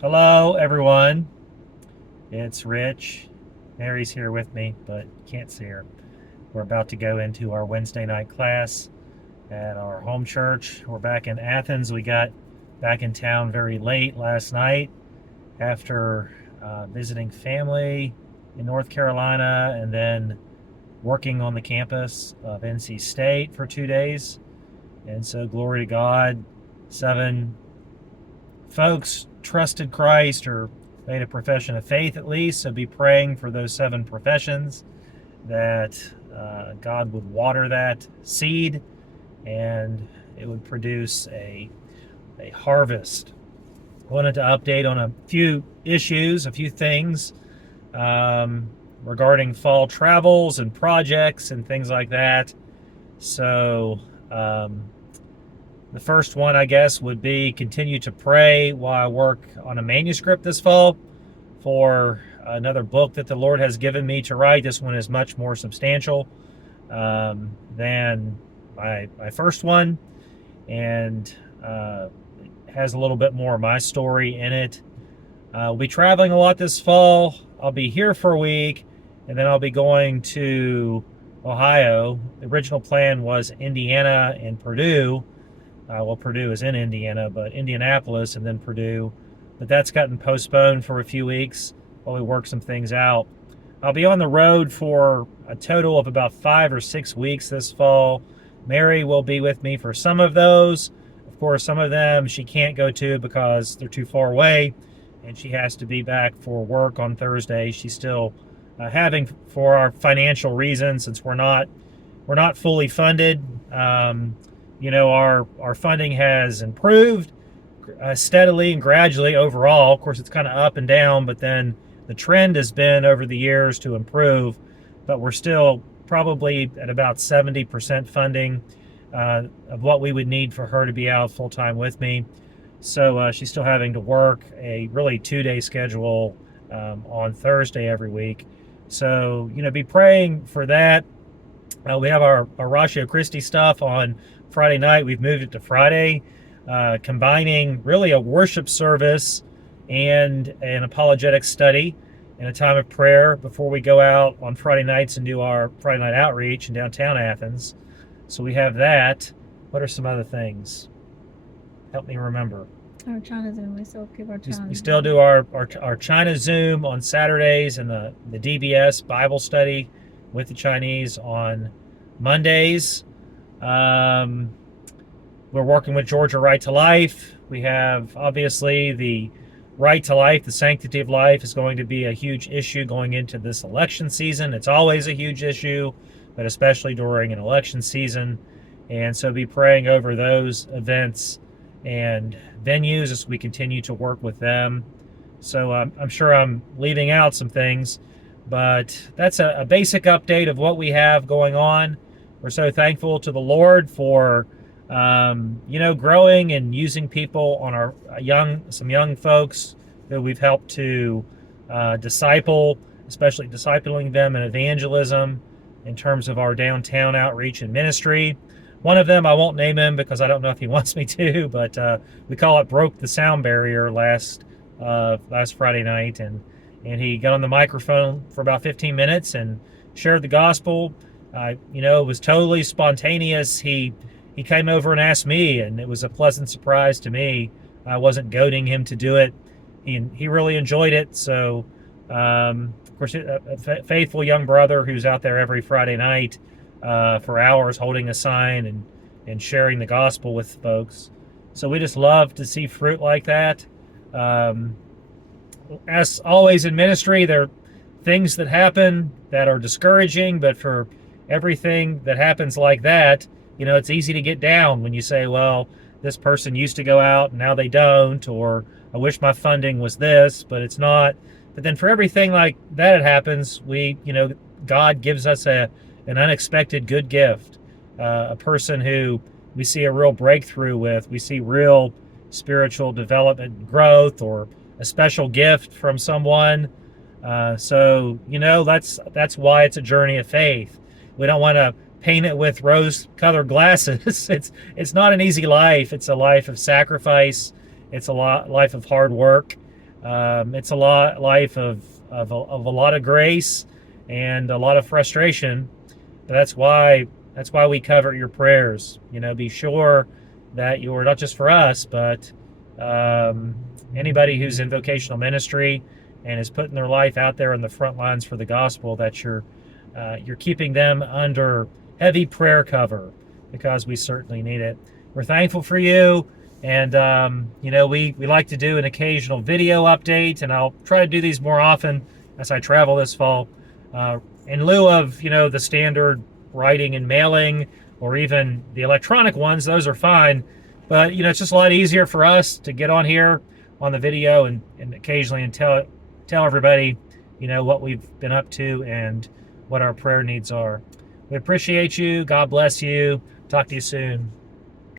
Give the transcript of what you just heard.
Hello, everyone. It's Rich. Mary's here with me, but can't see her. We're about to go into our Wednesday night class at our home church. We're back in Athens. We got back in town very late last night after visiting family in North Carolina and then working on the campus of NC State for 2 days. And so, glory to God, 7 folks trusted Christ or made a profession of faith at least. So be praying for those 7 professions that God would water that seed and it would produce a harvest. I wanted to update on a few issues, a few things regarding fall travels and projects and things like that. So, the first one, I guess, would be continue to pray while I work on a manuscript this fall for another book that the Lord has given me to write. This one is much more substantial than my first one, and has a little bit more of my story in it. We'll be traveling a lot this fall. I'll be here for a week, and then I'll be going to Ohio. The original plan was Indiana and Purdue. Well, Purdue is in Indiana, but Indianapolis and then Purdue. But that's gotten postponed for a few weeks while we work some things out. I'll be on the road for a total of about 5 or 6 weeks this fall. Mary will be with me for some of those. Of course, some of them she can't go to because they're too far away, and she has to be back for work on Thursday. She's still having, for our financial reasons, since we're not fully funded. Our funding has improved steadily and gradually overall. Of course, it's kind of up and down, but then the trend has been over the years to improve. But we're still probably at about 70% funding of what we would need for her to be out full time with me. So she's still having to work a really 2-day schedule on Thursday every week. So, be praying for that. We have our Ratio Christi stuff on Friday night. We've moved it to Friday, combining really a worship service and an apologetic study and a time of prayer before we go out on Friday nights and do our Friday night outreach in downtown Athens. So we have that. What are some other things? Help me remember. Our China Zoom. We still keep our China. We still do our China Zoom on Saturdays and the DBS Bible study with the Chinese on Mondays. We're working with Georgia Right to Life. We have, obviously, the right to life, the sanctity of life is going to be a huge issue going into this election season. It's always a huge issue, but especially during an election season. And so be praying over those events and venues as we continue to work with them. So I'm sure I'm leaving out some things, but that's a basic update of what we have going on. We're so thankful to the Lord for, growing and using people on our some young folks that we've helped to disciple, especially discipling them in evangelism in terms of our downtown outreach and ministry. One of them, I won't name him because I don't know if he wants me to, but we call it Broke the Sound Barrier last Friday night, and he got on the microphone for about 15 minutes and shared the gospel. It was totally spontaneous. He came over and asked me, and it was a pleasant surprise to me. I wasn't goading him to do it. He really enjoyed it. So, of course, a faithful young brother who's out there every Friday night for hours holding a sign and sharing the gospel with folks. So we just love to see fruit like that. As always in ministry, there are things that happen that are discouraging, but for everything that happens like that, it's easy to get down when you say, well, this person used to go out and now they don't, or I wish my funding was this, but it's not. But then for everything like that happens, God gives us an unexpected good gift, a person who we see a real breakthrough with, we see real spiritual development and growth, or a special gift from someone. So that's why it's a journey of faith. We don't want to paint it with rose-colored glasses. It's not an easy life. It's a life of sacrifice. It's a life of hard work. It's a life of a lot of grace and a lot of frustration. But that's why we cover your prayers. Be sure that you're not just for us, but anybody who's in vocational ministry and is putting their life out there on the front lines for the gospel, that you're keeping them under heavy prayer cover, because we certainly need it. We're thankful for you, and we like to do an occasional video update, and I'll try to do these more often as I travel this fall. In lieu of the standard writing and mailing, or even the electronic ones, those are fine. But it's just a lot easier for us to get on here on the video and occasionally and tell everybody what we've been up to and what our prayer needs are. We appreciate you. God bless you. Talk to you soon.